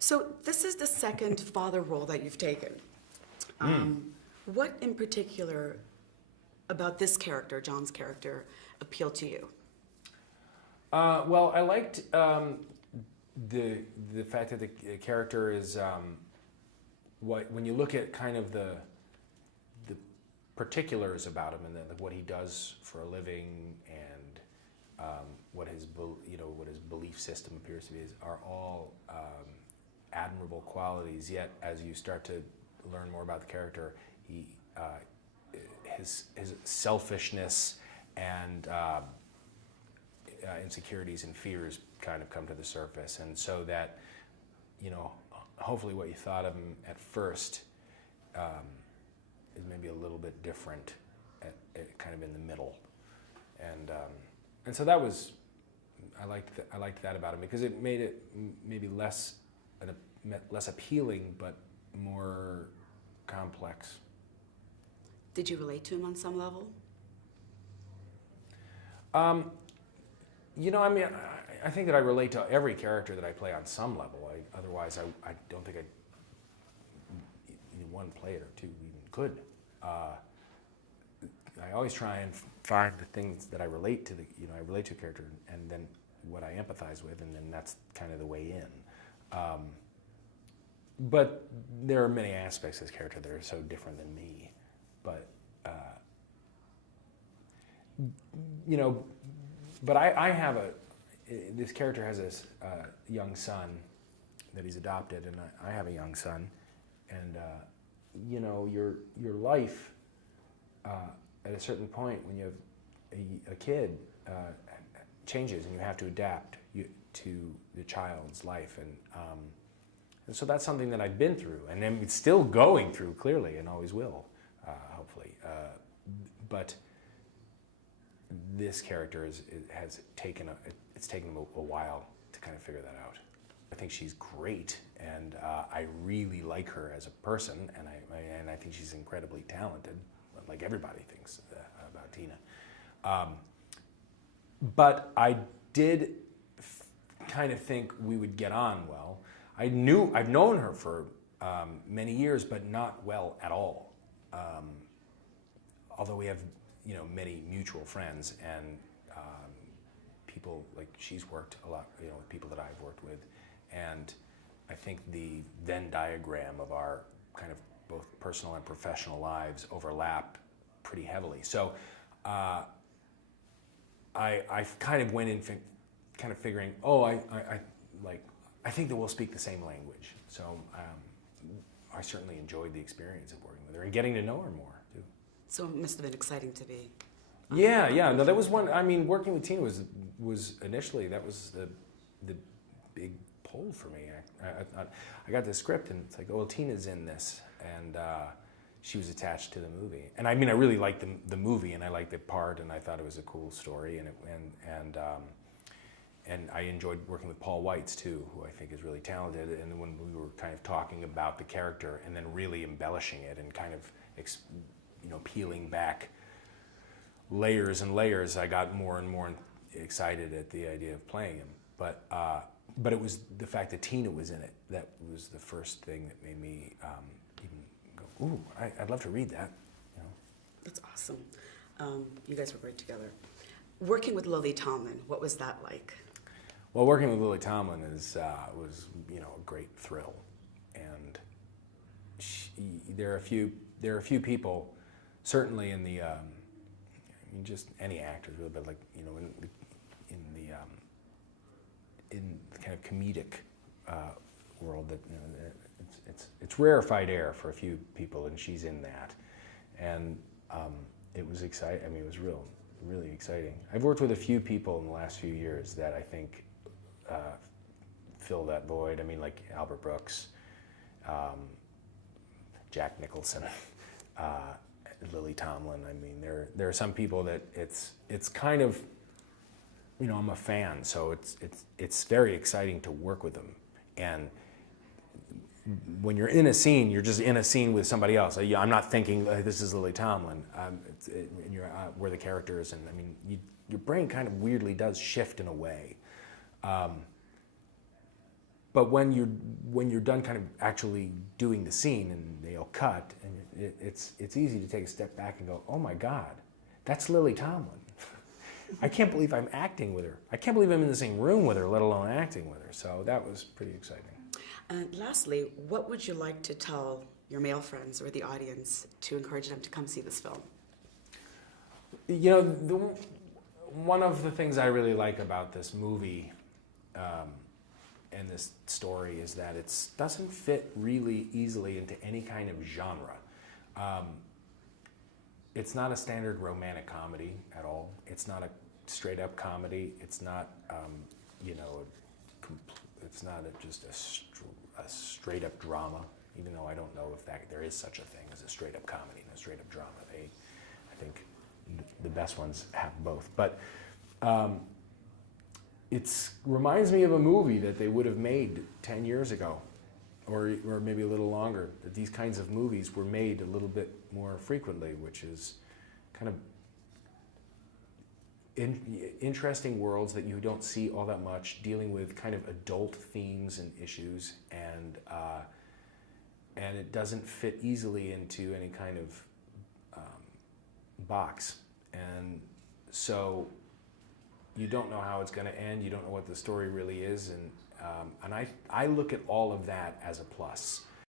So this is the second father role that you've taken. What in particular about this character, John's character, appealed to you? Well, I liked the fact that the character is when you look at kind of the particulars about him and what he does for a living and what his belief system appears to be are all admirable qualities. Yet, as you start to learn more about the character, his selfishness and insecurities and fears kind of come to the surface, and so that hopefully what you thought of him at first is maybe a little bit different, kind of in the middle, and so that was I liked that about him because it made it maybe less appealing but more complex. Did you relate to him on some level? I think that I relate to every character that I play on some level. Otherwise, I don't think one play it or two even could. I always try and find the things that I relate to. I relate to a character, and then what I empathize with, and then that's kind of the way in. But there are many aspects of this character that are so different than me. But but I have this character has this young son that he's adopted, and I have a young son, and your life at a certain point when you have a kid changes, and you have to adapt to the child's life, and so that's something that I've been through, and I'm still going through, clearly, and always will, hopefully. But this character has taken it's taken him a while to kind of figure that out. I think she's great, and I really like her as a person, and I think she's incredibly talented, like everybody thinks about Tina. But I did kind of think we would get on well. I've known her for many years, but not well at all. Although we have many mutual friends and people, like she's worked a lot with people that I've worked with, and I think the Venn diagram of our kind of both personal and professional lives overlap pretty heavily. So I kind of went in kind of figuring, I think that we'll speak the same language. So I certainly enjoyed the experience of working with her and getting to know her more too. So it must have been exciting to be. Yeah. No, that was one. I mean, working with Tina was initially, that was the big pull for me. I got the script, and it's like, well, Tina's in this, and she was attached to the movie. And I mean, I really liked the movie, and I liked the part, and I thought it was a cool story, and I enjoyed working with Paul Weitz too, who I think is really talented. And when we were kind of talking about the character and then really embellishing it and kind of peeling back layers and layers, I got more and more excited at the idea of playing him. But it was the fact that Tina was in it that was the first thing that made me even go, ooh, I'd love to read that. That's awesome. You guys were great together. Working with Lily Tomlin, what was that like? Well, working with Lily Tomlin was a great thrill, and there are a few people, certainly in the just any actors really, but like in the kind of comedic world that it's rarefied air for a few people, and she's in that, and it was exciting. I mean, it was really exciting. I've worked with a few people in the last few years that I think fill that void. I mean, like Albert Brooks, Jack Nicholson, Lily Tomlin. I mean, there are some people that it's kind of, I'm a fan, so it's very exciting to work with them. And when you're in a scene, you're just in a scene with somebody else. I'm not thinking, this is Lily Tomlin, and you're where the character is, and I mean, your brain kind of weirdly does shift in a way. but when you're done kind of actually doing the scene and they'll cut, and it's easy to take a step back and go, oh my God, that's Lily Tomlin. I can't believe I'm acting with her. I can't believe I'm in the same room with her, let alone acting with her. So that was pretty exciting. And lastly, what would you like to tell your male friends or the audience to encourage them to come see this film? You know, one of the things I really like about this movie and this story is that it doesn't fit really easily into any kind of genre. It's not a standard romantic comedy at all. It's not a straight up comedy. It's not, you know, it's not just a straight up drama, even though I don't know if there is such a thing as a straight up comedy and a straight up drama. I think the best ones have both. But it reminds me of a movie that they would have made 10 years ago, or maybe a little longer, that these kinds of movies were made a little bit more frequently, which is kind of interesting worlds that you don't see all that much, dealing with kind of adult themes and issues, and it doesn't fit easily into any kind of box. And so you don't know how it's going to end, you don't know what the story really is, and I look at all of that as a plus.